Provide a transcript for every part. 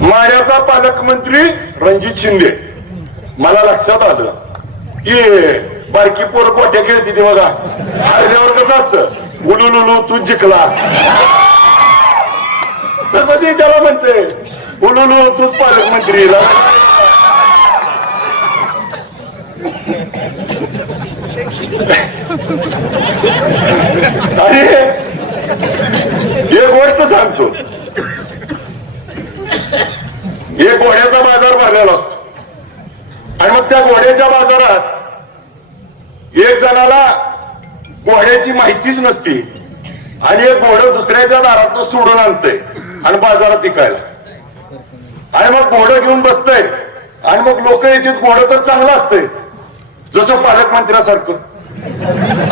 माढ्याचा पालकमंत्री रणजित शिंदे. मला लक्षात आलं की बारकी पोर गोट्या खेळती ती बघा, हारल्यावर कसं असतं उलुलुलू तू जिंकला, तसं ती त्याला म्हणते उलुलू तूच पालकमंत्री. आणि एक गोष्ट सांगतो, एक घोड्याचा बाजार भरलेला असतो आणि मग त्या घोड्याच्या बाजारात एक जणाला घोड्याची माहितीच नसती आणि एक घोडं दुसऱ्याच्या दारात सोडून आणतंय आणि बाजारात विकायला, आणि मग घोडं घेऊन बसतंय आणि मग लोक येतील, घोडं तर चांगलं असतंय जसं पालकमंत्र्यासारखं,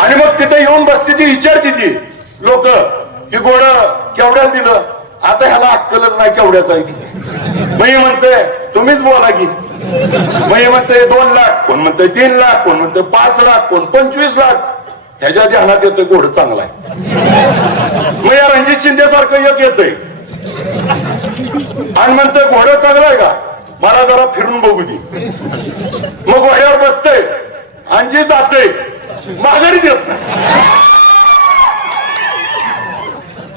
आणि मग तिथे येऊन बसते ती, विचारते ती लोक की घोडं केवढ्याला दिलं, आता ह्याला अक्कलच नाही केवढ्याचा आहे ती. मी म्हणते तुम्हीच बोला की, मी म्हणते 2 लाख, कोण म्हणते 3 लाख, कोण म्हणते 5 लाख, कोण 25 लाख, ह्याच्या ध्यानात येतोय घोडं चांगला आहे. मग या रणजित शिंदे सारखं एक येतंय आणि म्हणतोय घोडं चांगलं आहे का, मला जरा फिरून बघू दे. मग घोड्यावर बसतंय आणि जे जाते माघारी देत नाही.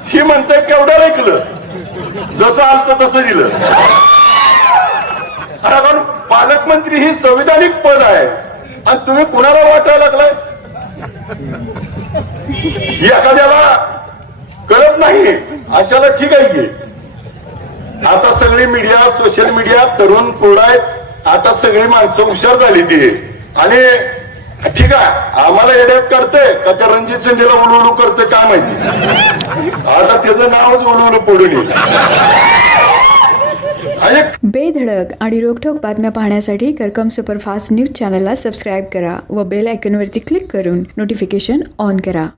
ही म्हणते केवढं ऐकलं, जसं आलं तसं दिलं. कारण पालकमंत्री ही संविधानिक पद आहे आणि तुम्ही कुणाला वाटायला लागलाय. एखाद्याला कळत नाही अशाला ठीक आहे की, आता सगळी मीडिया, सोशल मीडिया तरुण पुढं आहेत, आता सगळी माणसं हुशार झाली ती, आणि ठीक आहे आम्हाला येड्यात करते का त्या रणजित शिंदेला उलुलू करते काय माहिती, आता त्याचं नावच उलुलू पडून येईल. बेधडक आणि रोखठोक बातम्या पाहण्यासाठी करकम सुपरफास्ट न्यूज चॅनलला सबस्क्राईब करा व बेल आयकॉनवरती क्लिक करून नोटिफिकेशन ऑन करा.